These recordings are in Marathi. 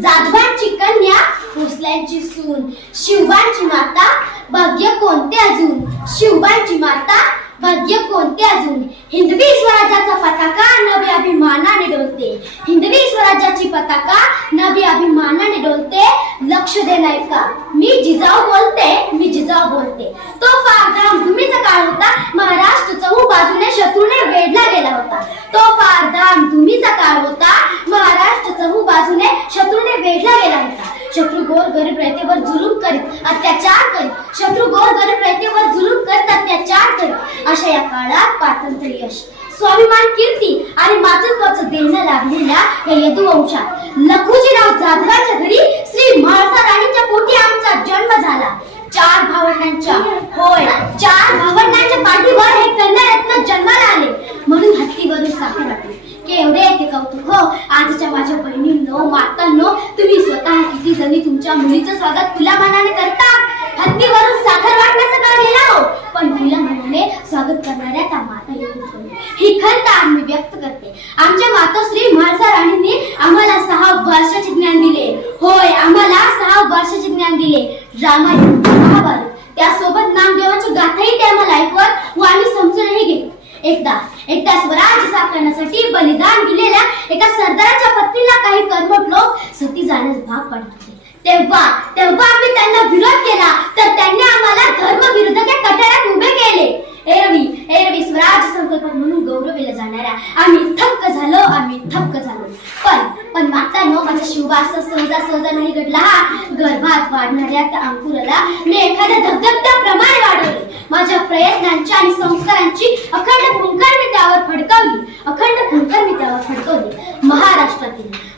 जाधवांची कन्या भोसल्यांची सून. शिवबांची माता भाग्य कोणते अजून? शिवबांची माता भाग्य कोणते अजून? हिंदवी स्वराज्याचा पताका नवी अभिमानाने डोलते. हिंदवी स्वराज्याची पताका नवी अभिमानाने डोलते. लक्ष दे नाही का मी जिजाऊ बोलते मी जिजाऊ बोलते. शत्रू गोर गरीब रयतेवर जुलूम करीत अत्याचार करीत. शत्रू गोर गरीब रयतेवर जुलूम करीत अत्याचार करीत. अशा या काळात पाठंत्र यश स्वाभिमान कीर्ती आणि मातृत्वाचं देणं लाभलेल्या या यदुवंशात. लखुजीराव जाधवाच्या घरी श्री म्हाळसा राणीच्या पोटी आमचा जन्म झाला चार भावंडांच्या होय चार भावंडांच्या पाठीवर हे कन्यारत्न जन्माला आले म्हणून हत्तीवरून साखर वाटली केवढे येते कौतुक हो आजच्या माझ्या बहिणींनो मातांनो तुम्ही स्वतः किती तुझ्या मुलीचं स्वागत तुला मनाने करता? हत्तीवरून साखर वाटण्याचं काम गेला हो? पण तुला मनाने स्वागत करणाऱ्या त्या माता ही खंत आम्ही व्यक्त करते. आमच्या मातोश्री म्हाळसा राणींनी आम्हाला सहा वर्षाचे ज्ञान दिले. होय आम्हाला सहा वर्षाचे ज्ञान दिले. रामायण महाभारत त्यासोबत नामदेवाची गाथाही ते आम्हाला ऐकवत व आम्ही समजूनही घेत. एकदा एकदा स्वराज्य साकारण्यासाठी बलिदान दिलेल्या एका सरदाराच्या पत्नीला काही कर्मट लोक सती जाण्यास भाग पाडत तेव्हा तेव्हा आम्ही त्यांना विरोध केला तर त्यांनी आम्हाला धर्मविरोधाच्या कठारात उभे केले. एरवी एरवी स्वराज संकल्प म्हणून गौरविला जाणाऱ्या आम्ही थक्क झालो आम्ही थक्क झालो. पण पण मातांनो माझा शिवबा असं सहजा सहजा नाही घडला हा. गर्भात वाढणाऱ्या त्या अंकुराला मी एखाद्या धगधगत्या प्रमाण वाढवले. माझ्या प्रयत्नांची आणि संस्कारांची अखंड फुंकर मी त्यावर फडकावली. अखंड फुंकर मी त्यावर फडकवली.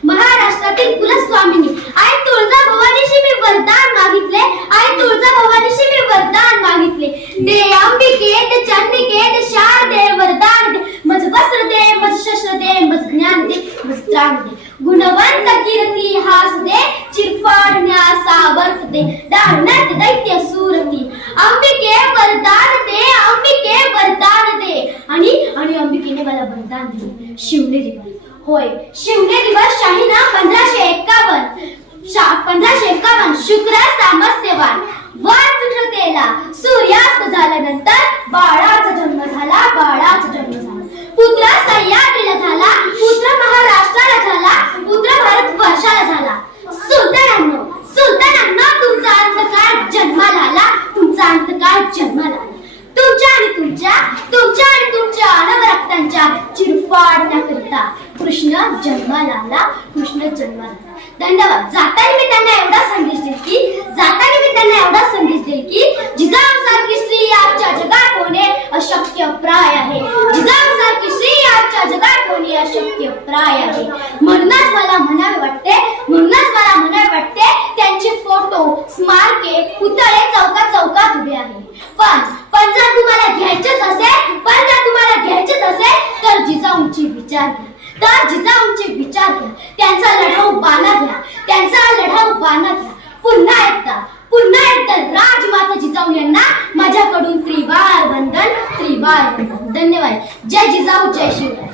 महाराष्ट्रातील कुलस्वामिनी आई तुळजा भवानीशी मी वरदान मागितले आई तुळजा भवानीशी मी वरदान मागितले दे अंबिके दे चंडिके दे शारदे वरदान दे मज वस्त्र दे मज शस्त्र दे मज ज्ञान दे गुणवंत कीर्ती हास चिरफाडण्या सावर्त दानत दैत्य सुरती. अंबिके वरदान दे अंबिके वरदान दे. आणि आणि अंबिकेने मला वरदान दिले. शिवने दिवस होय शिवने दिवस शाहीना पंधराशे एक्कावन्न शा- पंधराशे एक्कावन्न शुक्र सामस्यवान वर तुझतेला सूर्यास्त झाल्यानंतर बाळाचा जन्म झाला बाळाचा जन्म झाला पुत्र सह्याद्रीला झाला पुत्र महाराष्ट्राला झाला पुत्र भारत वर्षाला झाला सुलतानांनो सुलतानांनो तुमचा अंतकाळ जन्माला आला तुमचा अंतकाळ जन्माला आला तुमच्या आणि तुमच्या तुमच्या आणि तुमच्या अनवरक्तांच्या होता. कृष्ण जन्माला आला. कृष्ण जन्माला धन्यवाद. जाताना मी त्यांना एवढा संदेश देईल की जाताना मी त्यांना एवढा संदेश देईल की जिजाऊसारखी स्त्री आजच्या जगात होणे अशक्य प्राय आहे. जिजाऊसारखी स्त्री आजच्या जगात होणे अशक्य प्राय आहे. म्हणूनच मला म्हणावे वाटते म्हणूनच मला म्हणावे वाटते त्यांचे फोटो स्मारके पुतळे चौकात चौकात उभे आहे. पण पण जर तुम्हाला घ्यायचेच असेल पण जर तुम्हाला घ्यायचेच असेल तर जिजाऊंची विचार घ्या. तर जिजाऊंचे विचार घ्या. त्यांचा लढाऊ बाणा घ्या. त्यांचा लढाऊ बाणा घ्या. पुन्हा एकदा पुन्हा एकदा राजमाता जिजाऊ यांना माझ्याकडून त्रिवार वंदन त्रिवार वंदन. धन्यवाद. जय जिजाऊ जय शिवराय.